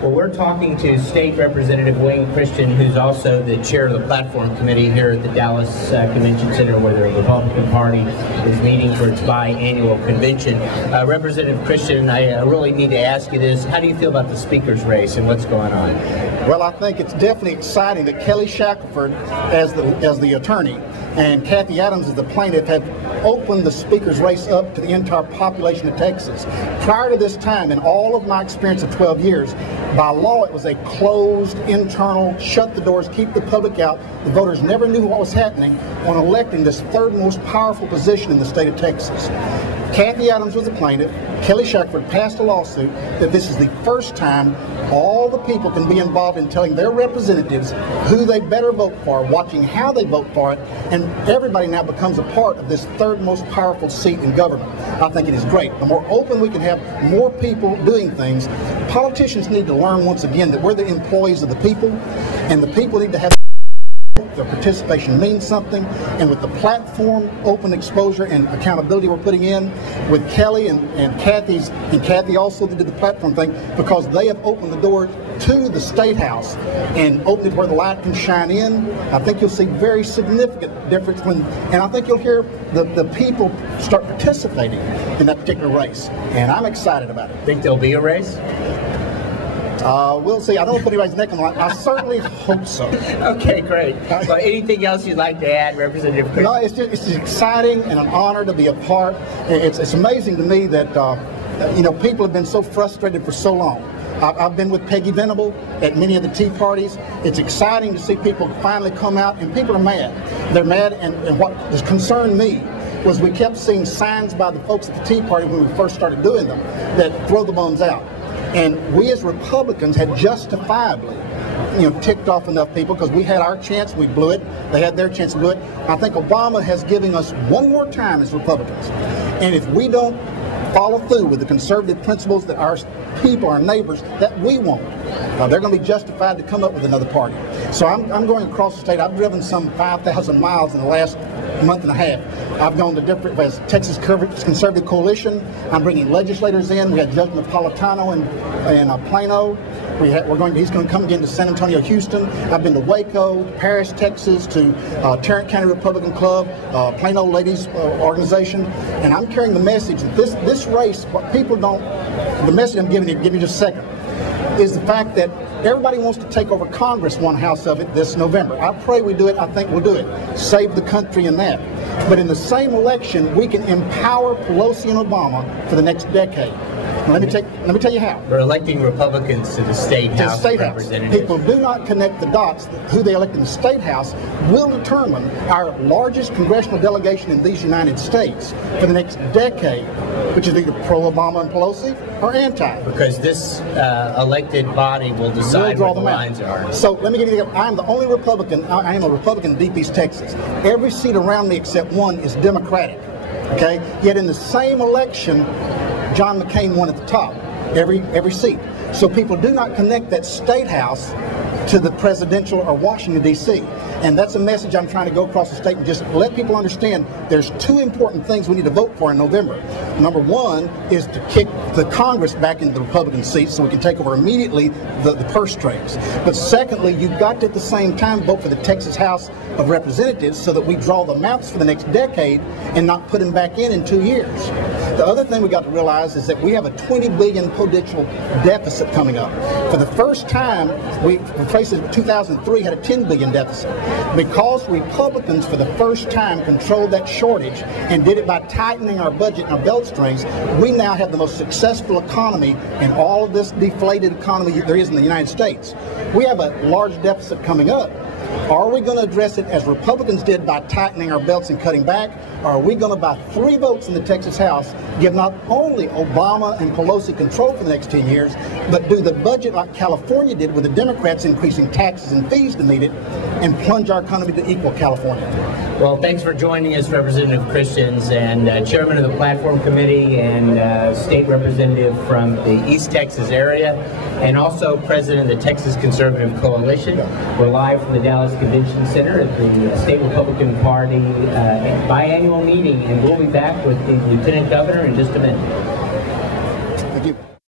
Well, we're talking to State Representative Wayne Christian, who's also the chair of the platform committee here at the Dallas Convention Center, where the Republican Party is meeting for its biannual convention. Representative Christian, I really need to ask you this. How do you feel about the speaker's race and what's going on? Well, I think it's definitely exciting that Kelly Shackelford, as the attorney, and Kathy Adams as the plaintiff, have opened the speaker's race up to the entire population of Texas. Prior to this time, in all of my experience of 12 years, by law it was a closed, internal, shut the doors, keep the public out. The voters never knew what was happening on electing this third most powerful position in the state of Texas. Kathy Adams was the plaintiff. Kelly Shackelford passed a lawsuit that this is the first time all the people can be involved in telling their representatives who they better vote for, watching how they vote for it, and everybody now becomes a part of this third most powerful seat in government. I think it is great. The more open we can have, more people doing things. Politicians need to learn once again that we're the employees of the people, and the people need to have their participation means something. And with the platform, open exposure, and accountability we're putting in with Kelly and Kathy also did the platform thing, because they have opened the door to the State House and opened it where the light can shine in. I think you'll see very significant difference and I think you'll hear the people start participating in that particular race. And I'm excited about it. Think there'll be a race? We'll see. I don't want to put anybody's neck on the line. I certainly hope so. Okay, great. Well, anything else you'd like to add, Representative Christian? No, it's just exciting and an honor to be a part. It's amazing to me that people have been so frustrated for so long. I've been with Peggy Venable at many of the Tea Parties. It's exciting to see people finally come out, and people are mad. They're mad, and what concerned me was we kept seeing signs by the folks at the Tea Party when we first started doing them that throw the bombs out. And we as Republicans had justifiably, ticked off enough people because we had our chance, we blew it. They had their chance, we blew it. I think Obama has given us one more time as Republicans. And if we don't follow through with the conservative principles that our people, our neighbors, that we want, they're going to be justified to come up with another party. So I'm going across the state. I've driven some 5,000 miles in the last month and a half. I've gone to different, as Texas Conservative Coalition. I'm bringing legislators in. We had Judge Napolitano in Plano. He's going to come again to San Antonio, Houston. I've been to Waco, Paris, Texas, to Tarrant County Republican Club, Plano Ladies Organization, and I'm carrying the message that this race, what people don't, the message I'm giving you, give me just a second, is the fact that everybody wants to take over Congress, one house of it, this November. I pray we do it. I think we'll do it. Save the country in that. But in the same election, we can empower Pelosi and Obama for the next decade. Now, let me tell you how. We're electing Republicans to the State House of Representatives. People do not connect the dots. Who they elect in the State House will determine our largest congressional delegation in these United States for the next decade, which is either pro-Obama and Pelosi or anti. Because this elected body will decide where the lines are. So let me give you, I'm the only Republican, I am a Republican in Deep East Texas. Every seat around me except one is Democratic. Okay? Yet in the same election, John McCain won at the top, every seat. So people do not connect that State House to the presidential or Washington, D.C. And that's a message I'm trying to go across the state and just let people understand there's two important things we need to vote for in November. Number one is to kick the Congress back into the Republican seats so we can take over immediately the purse strings. But secondly, you've got to at the same time vote for the Texas House of Representatives so that we draw the maps for the next decade and not put them back in 2 years. The other thing we got to realize is that we have a $20 billion potential deficit coming up. For the first time, we faced it in 2003, had a $10 billion deficit. Because Republicans, for the first time, controlled that shortage and did it by tightening our budget and our belt strings, we now have the most successful economy in all of this deflated economy there is in the United States. We have a large deficit coming up. Are we going to address it as Republicans did by tightening our belts and cutting back? Or are we going to, by 3 votes in the Texas House, give not only Obama and Pelosi control for the next 10 years, but do the budget like California did with the Democrats increasing taxes and fees to meet it and plunge our economy to equal California? Well, thanks for joining us, Representative Christians, and Chairman of the Platform Committee and State Representative from the East Texas area, and also President of the Texas Conservative Coalition. We're live from the Dallas Convention Center at the State Republican Party biannual meeting, and we'll be back with the Lieutenant Governor in just a minute. Thank you.